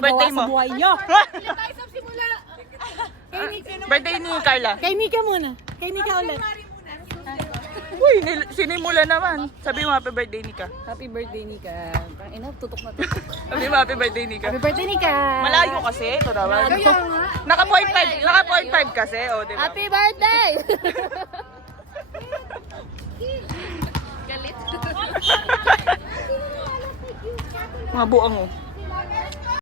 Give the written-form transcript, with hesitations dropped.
birthday magawa mo? sa buhay nyo. Birthday ni Carla. Kay Nika muna. Kay Nika ulit. Uy, sinimula naman. Sabi mo happy birthday Nika. Happy birthday, Nika. Ina, tutok na tutok. Sabi mo happy birthday Nika. Happy birthday, Nika. Malayo kasi, ito naman. Naka 0.5 kasi, oh, di ba? Happy birthday! Mga buang oh.